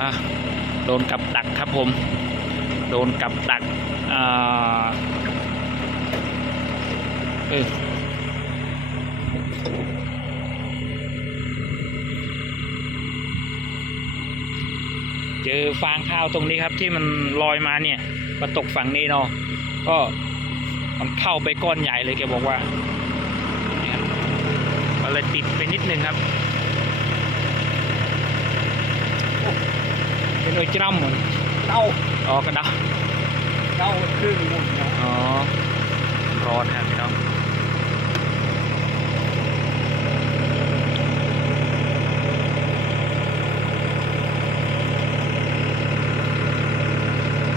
อะโดนกับดักครับผม โดนกับดักอ่าเอ้ยเจอฟางข้าวตรงนี้ครับที่มันลอยมาเนี่ยมาตกฝั่งนี้เนาะก็มันเข้าไปก้อนใหญ่เลยแกบอกว่านี่ครับก็เลยติดไปนิดนึงครับโอ้ เป็นโอยจ้ำเหมือนเต้าอ๋อกระดาเต้าครึ่งหมดเนาะอ๋อร้อนครับพี่น้อง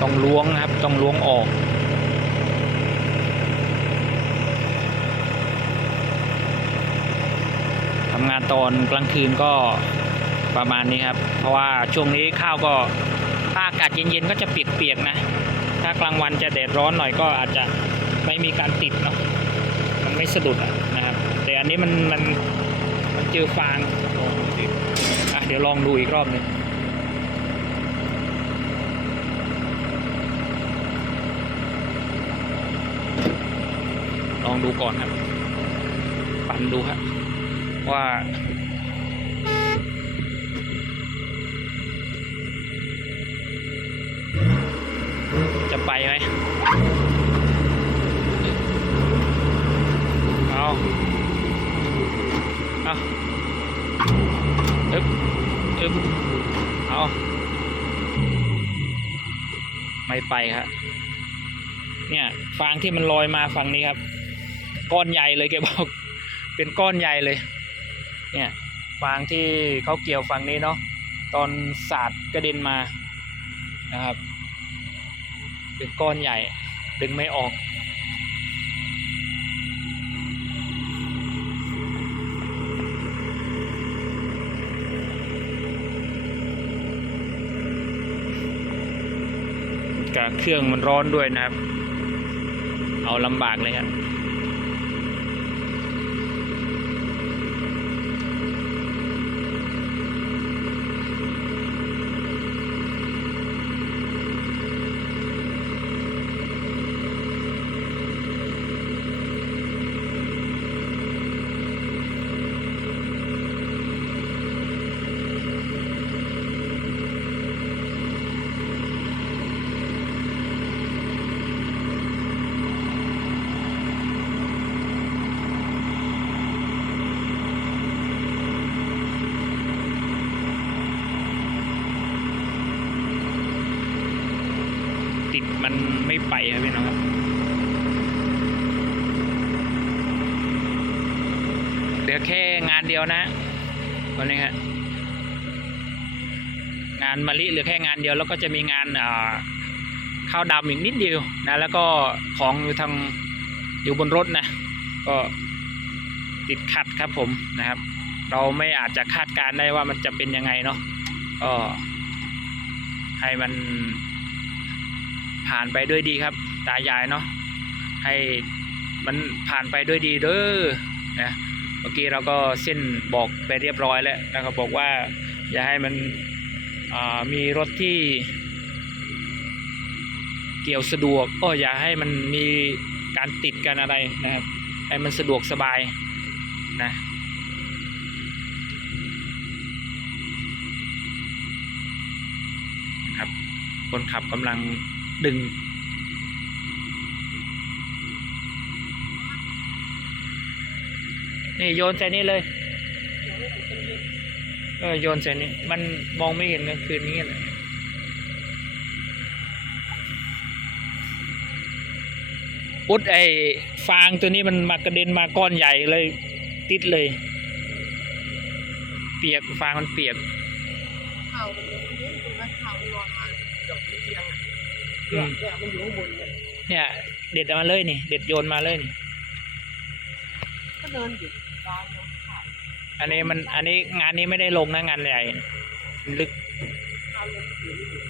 ต้องล้วงนะครับต้องล้วงออกทำงานตอนกลางคืนก็ ประมาณนี้ครับ เพราะว่าช่วงนี้ข้าวก็ถ้าอากาศเย็นๆก็จะเปียกๆนะ ถ้ากลางวันจะแดดร้อนหน่อยก็อาจจะไม่มีการติดเนาะมันไม่สะดุดนะครับ แต่อันนี้มันมันมันเจอฟางอะเดี๋ยวลองดูอีกรอบหนึงลองดูก่อนครับ ปั่นดูครับว่า ไปไหมเอาเอาอึบอึบเอาไม่ไปครับ เนี่ยฟางที่มันลอยมาฝั่งนี้ครับ ก้อนใหญ่เลยแกบอก เป็นก้อนใหญ่เลย เนี่ยฟางที่เขาเกี่ยวฝั่งนี้เนาะตอนสาดกระเด็นมานะครับ เป็นก้อนใหญ่ ดึงไม่ออกกับเครื่องมันร้อนด้วยนะครับ เอาลำบากเลยครับ ไม่ไปครับพี่น้องครับเหลือแค่งานเดียวนะวันนี้ครับงานมะลิเหลือแค่งานเดียวแล้วก็จะมีงานข้าวดำอีกนิดเดียวนะแล้วก็ของอยู่ทางอยู่บนรถนะ ก็ติดขัดครับผมนะครับ เราไม่อาจจะคาดการได้ว่ามันจะเป็นยังไงเนาะก็ให้มัน ผ่านไปด้วยดีครับ ตายายเนาะให้มันผ่านไปด้วยดีเด้อนะเมื่อกี้เราก็เส้นบอกไปเรียบร้อยแล้วแล้วก็บอกว่า อย่าให้มันมีรถที่ เกี่ยวสะดวกก็อย่าให้มันมีการติดกันอะไรนะครับ ให้มันสะดวกสบายนะนะครับคนขับกำลัง ดึง นี่โยนใส่นี่เลย เออโยนใส่นี่มันมองไม่เห็นกลางคืนนี้เลยอุดไอ้ฟางตัวนี้มันมากระเด็นมาก้อนใหญ่เลย ติดเลย เปียกฟางมันเปียกเข่า เนี่ยมันอยู่ข้างบนเนี่ยเนี่ย เด็ดเอามาเลยนี่ เด็ดโยนมาเลยนี่ก็เดินอยู่กลางน้ำขาอันนี้มัน อันนี้งานนี้ไม่ได้ลงนะงานใหญ่มันลึกเอาลงอยู่นี่อยู่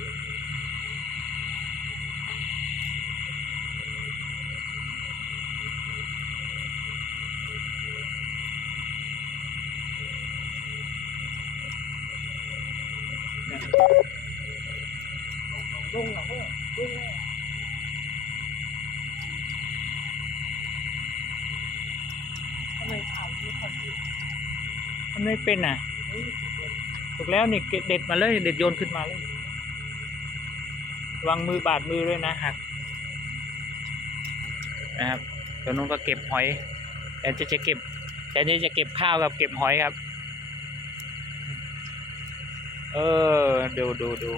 เนี่ยลงเหรอเพื่อลงแล้ว ทำไมข่าวไม่ค่อยดีมันไม่เป็นอะเฮ้ยสุดเลยถูกแล้วนี่เก็บเด็ดมาเลย เด็ดโยนขึ้นมาเลยวางมือบาดมือด้วยนะหักนะครับตัวนู้นก็เก็บหอยแต่จะจะเก็บ แต่นี่จะเก็บข้าวกับเก็บหอยครับ เออ ดูดูดู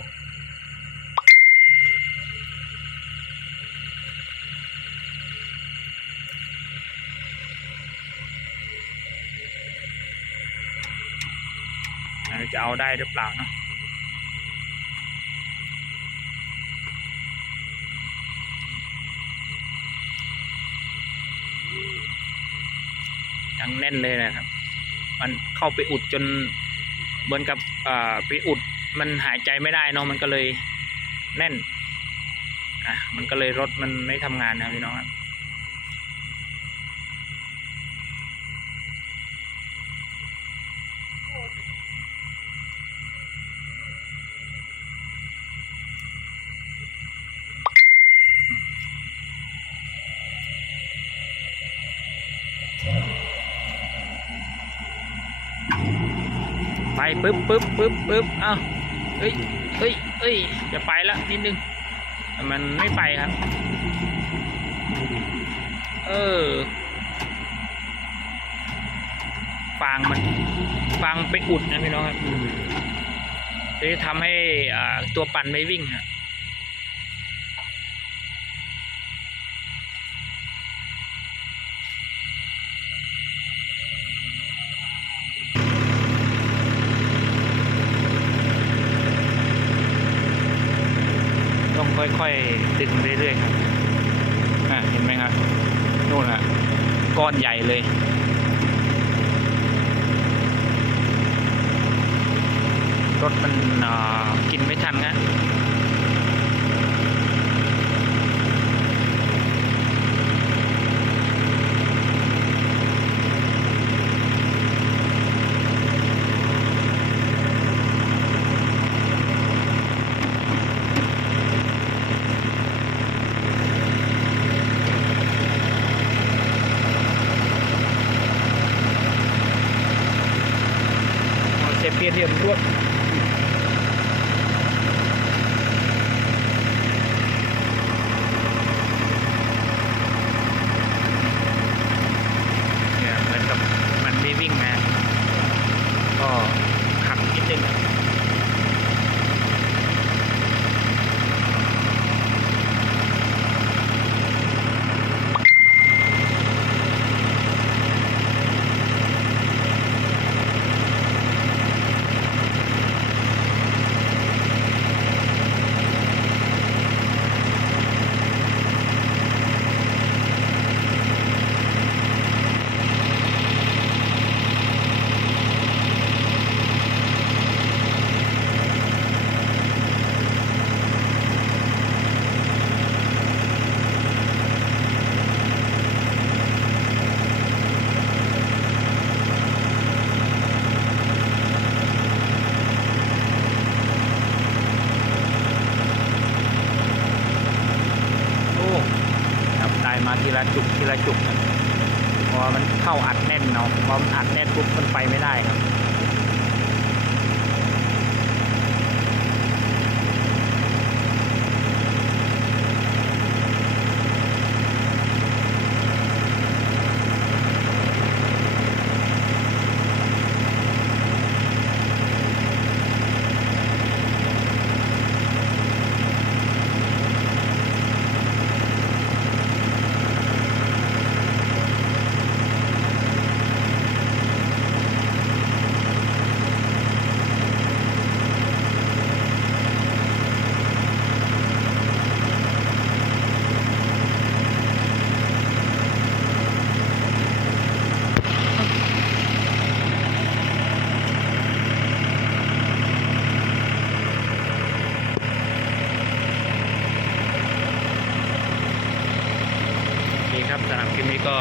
จะเอาได้หรือเปล่านะยังแน่นเลยนะครับ มันเข้าไปอุดจนเหมือนกับอ่าไปอุดมันหายใจไม่ได้เนาะมันก็เลยแน่นอะมันก็เลยรถมันไม่ทำงานนะพี่น้องครับ ไปปึ๊บปึ๊บปึ๊บปึ๊บเอ้าเฮ้ยเฮ้ยเฮ้ยจะไปแล้วนิดนึงแต่มันไม่ไปครับ เออฟางมันฟางไปอุดนะพี่น้องครับจะทำให้อ่าตัวปั่นไม่วิ่งฮะ ค่อยๆดึงเรื่อยๆครับอ่าเห็นไหมครับนู่นฮะก้อนใหญ่เลยรถมันกินไม่ทันนะ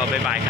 โอเคครับสำหรับคลิปนี้ก็บ๊ายบายครับ